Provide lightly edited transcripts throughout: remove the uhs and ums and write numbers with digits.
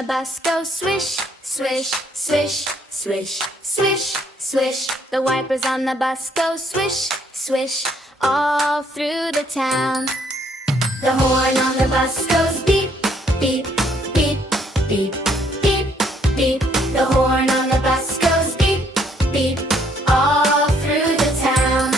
the bus go swish, swish, swish, swish, swish, swish. The wipers on the bus go swish, swish, all through the town. The horn on the bus goes beep, beep, beep, beep, beep, beep. The horn on the bus goes beep, beep, all through the town.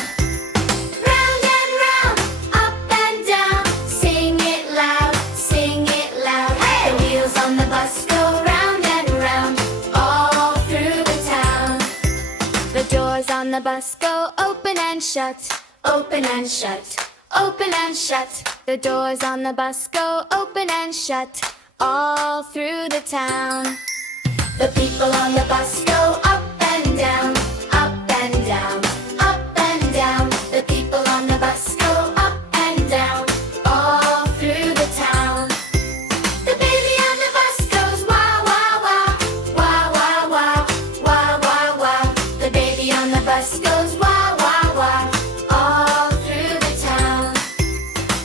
Round and round, up and down, sing it loud, sing it loud. Hey! The wheels on the bus go round and round, all through the town. The doors on the bus go open and shut, open and shut, open and shut. The doors on the bus go open and shut, all through the town. The people on the bus go up and down, up and down, up and down. The people on the bus go up and down, all through the town. The baby on the bus goes wah, wah, wah, wah, wah, wah, wah, wah, wah. The baby on the bus goes wah, wah, wah, all through the town.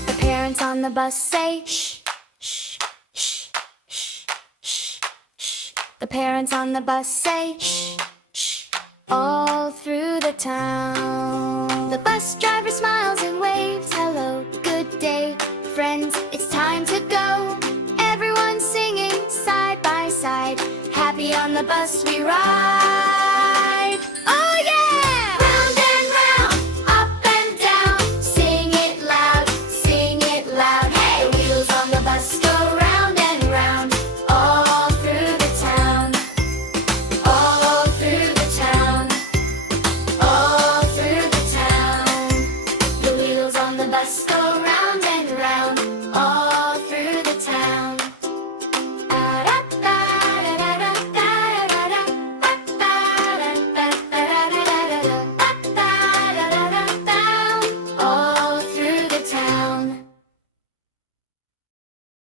The parents on the bus say shh, shh, shh, shh, shh, shh. The parents on the bus say shh, shh, all through the town. The bus driver smiles and waves, hello, good day, friends, it's time to go. Everyone singing side by side, happy on the bus we ride.